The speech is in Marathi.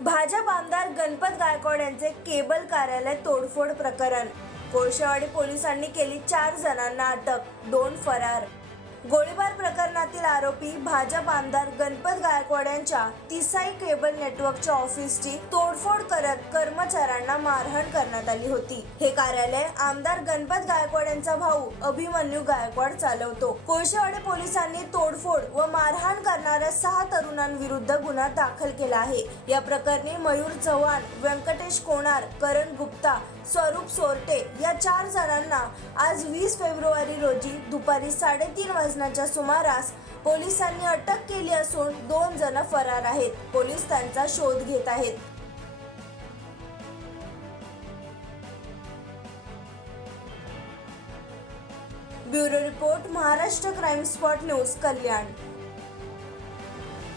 भाजप आमदार गणपत गायकवाड यांचे केबल कार्यालय तोडफोड प्रकरण. कोळशेवाडी पोलिसांनी केली चार जणांना अटक दोन फरार. गोळीबार प्रकरणातील आरोपी भाजप आमदार गणपत गायकवाड यांच्या तिसाई केबल नेटवर्कच्या ऑफिसची तोडफोड करत कर्मचाऱ्यांना मारहाण करण्यात आली होती. हे कार्यालय आमदार गणपत गायकवाड यांचा भाऊ अभिमन्यू गायकवाड चालवतो. कोळशेवाडी पोलिसांनी तोडफोड व मारहाण करणाऱ्या सहा तरुणांविरुद्ध गुन्हा दाखल केला आहे. या प्रकरणी मयूर चव्हाण व्यंकटेश कोणार करण गुप्ता स्वरूप सोरटे या चार जणांना आज वीस फेब्रुवारी रोजी दुपारी साडेतीन वाजण्याच्या सुमारास पोलिसांनी अटक केली असून दोन जण फरार आहेत. पोलीस त्यांचा शोध घेत आहेत. Bureau report Maharashtra crime spot news Kalyan.